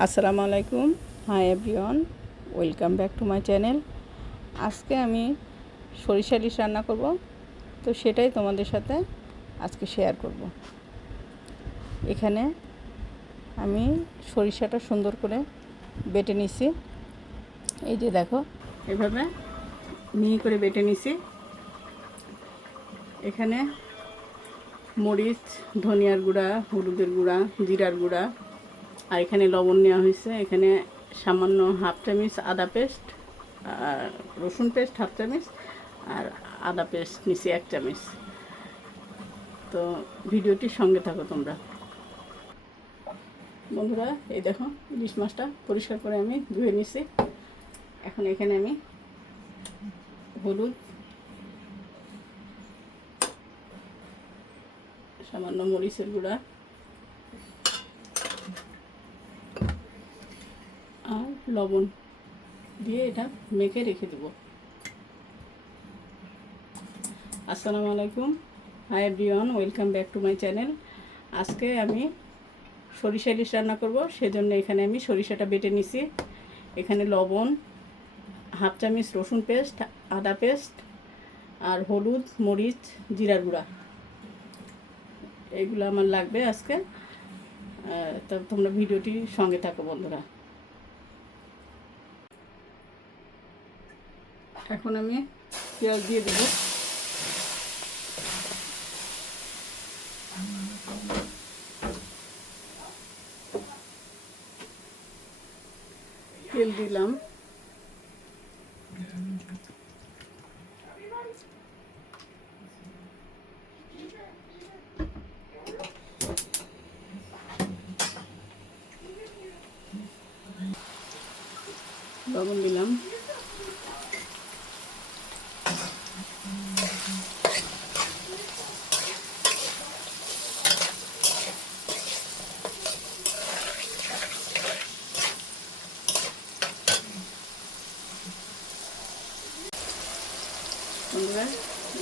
আসসালামু আলাইকুম। Hi everyone, welcome back to my channel. আজকে আমি সরিষা ইলিশ রান্না করব, তো সেটাই তোমাদের সাথে আজকে শেয়ার করব। এখানে আমি সরিষাটা সুন্দর করে বেটে নিছি। এই যে দেখো, এভাবে মিহি করে বেটে নিছি। এখানে মরিচ, ধনিয়ার গুঁড়া, হলুদের গুঁড়া, জিরার গুঁড়া, আর এখানে লবণ নেওয়া হয়েছে। এখানে সামান্য হাফ চামচ আদা পেস্ট, আর রসুন পেস্ট হাফ চামচ, আর আদা পেস্ট নিছি 1 চামচ। তো ভিডিওটির সঙ্গে থাকো তোমরা বন্ধুরা। এই দেখো, ইলিশ মাছটা পরিষ্কার করে আমি ধুয়ে নিছি। এখন এখানে আমি হলুদ, সামান্য মরিচের গুঁড়া আর লবণ দিয়ে এটা মেখে রেখে দেব। আসসালামু আলাইকুম, hi everyone, welcome back to my channel. আজকে আমি সরিষা ইলিশ রান্না করব, সেজন্য এখানে আমি সরিষাটা বেটে নিছি। এখানে লবণ, হাফ চামচ রসুন পেস্ট, আদা পেস্ট, আর হলুদ, মরিচ, জিরার গুঁড়া, এগুলো আমার লাগবে আজকে। তা তোমরা ভিডিওটি সঙ্গে থাকো বন্ধুরা। এখন আমি পেঁয়াজ দিয়ে দেবো। তেল দিলাম, লবণ দিলাম, বন্ধুরা।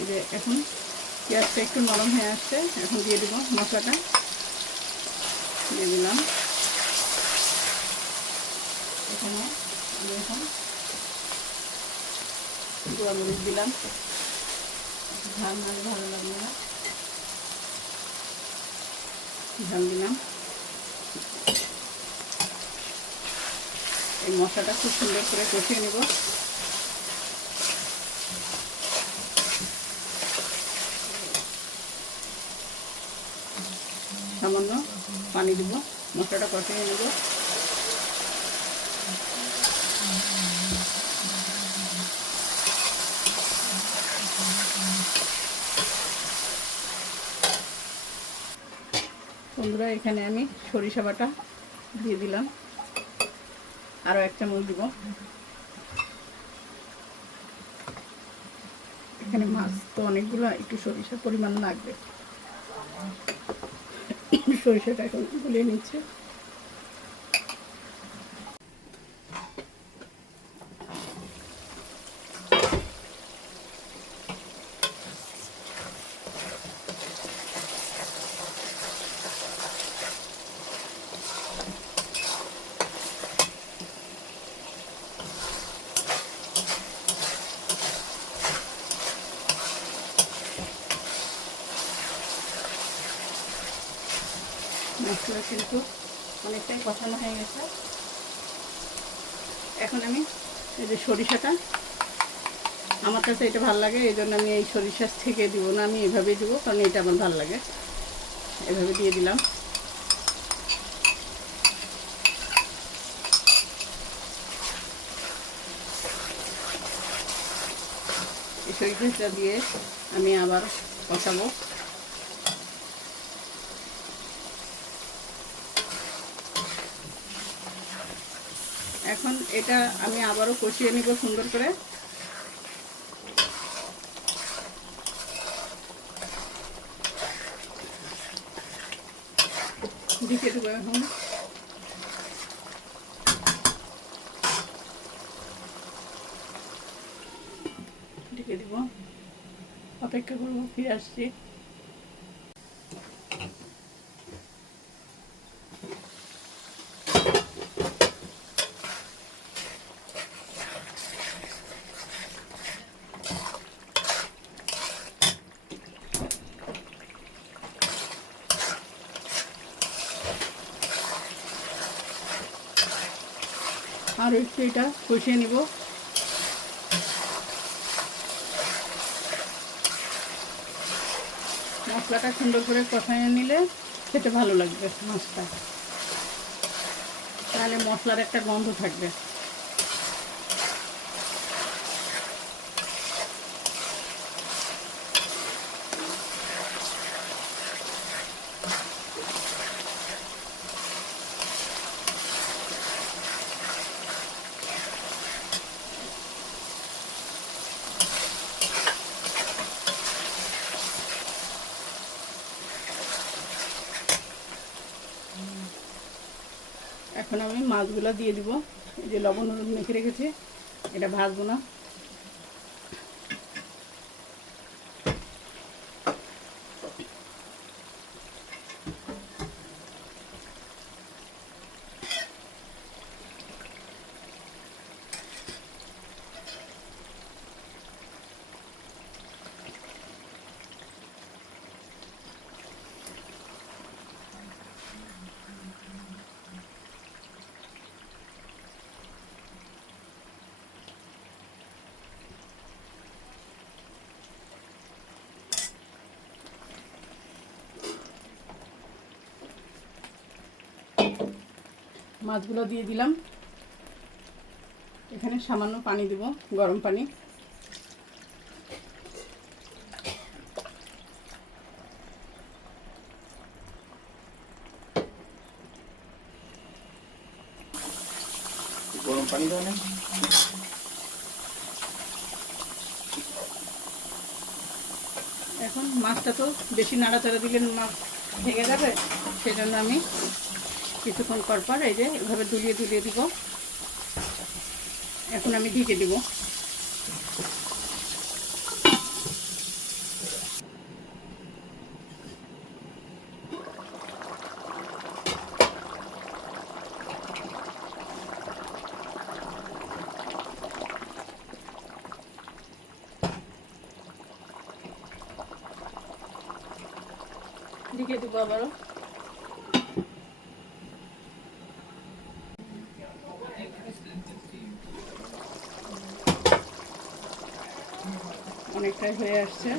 এই যে এখন পেঁয়াজটা একটু নরম হয়ে আসছে, এখন দিয়ে দেবো মশলাটা। দিয়ে দিলাম। এখানে আমি এখন গুঁড়া মরিচ দিলাম, ঝাল নালে ভালো লাগবে না, ঝাল দিলাম। এই মশলাটা খুব সুন্দর করে কষিয়ে নেব। সামান্য পানি দেবো, মশলাটা কষিয়ে নেব। বন্ধুরা, এখানে আমি সরিষা বাটা দিয়ে দিলাম, আরও 1 চামচ দিব। এখানে মাছ তো অনেকগুলো, একটু সরিষার পরিমাণ লাগবে। সরিষাটা এখন গুলিয়ে নিচ্ছে। মশলা কিন্তু অনেকটাই কষানো হয়ে গেছে। এখন আমি এই যে সরিষাটা, আমার কাছে এটা ভালো লাগে, এই জন্য আমি এই সরিষার থেকে দিব না, আমি এভাবেই দিব, কারণ এটা আমার ভালো লাগে। এভাবে দিয়ে দিলাম। এই সরিষাটা দিয়ে আমি আবার কষাবো। এখন এটা আমি আবারও কষিয়ে নিব সুন্দর করে। দিকে দেবো এখন। ঢেকে দেবো, অপেক্ষা করবো, ফিরে আসছি। আর একটু এটা কষিয়ে নিব। মশলাটা সুন্দর করে কষাইয়ে নিলে খেতে ভালো লাগবে মাছটা, তাহলে মশলার একটা গন্ধ থাকবে। এখন আমি মাছগুলো দিয়ে দিব। এই যে লবণ হলুদ মেখে রেখেছি, এটা ভাজবো না। মাছগুলো দিয়ে দিলাম। এখানে সামান্য পানি দেব, গরম পানি। গরম পানি দাও না। এখন মাছটা তো বেশি নাড়াচাড়া দিলে মাছ ভেঙে যাবে, সেজন্য আমি কিছুক্ষণ পর পর এই যে এভাবে দুলিয়ে দুলিয়ে দিব। এখন আমি ঢেকে দিব। ঢেকে দিব আবারও। অনেকটাই হয়ে আসছে।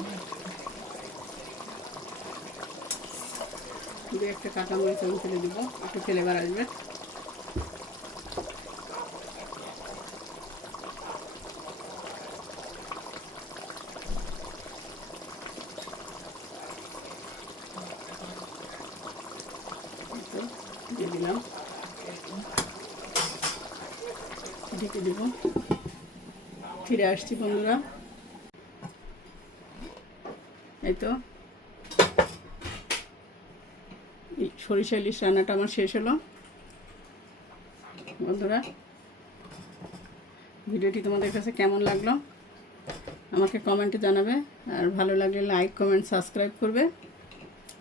দু একটা কাঁচা মরিচ আমি ফেলে দিব, একটু ফ্লেভার আসবে। দিয়ে দিলাম, ঢেকে দিব। ফিরে আসছি বন্ধুরা। এই তো সরিষা ইলিশ রান্নাটা আমার শেষ হলো বন্ধুরা। ভিডিওটি তোমাদের কাছে কেমন লাগলো আমাকে কমেন্টে জানাবে, আর ভালো লাগলে লাইক কমেন্ট সাবস্ক্রাইব করবে।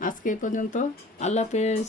আজকে এই পর্যন্ত, আল্লাহ হাফেজ।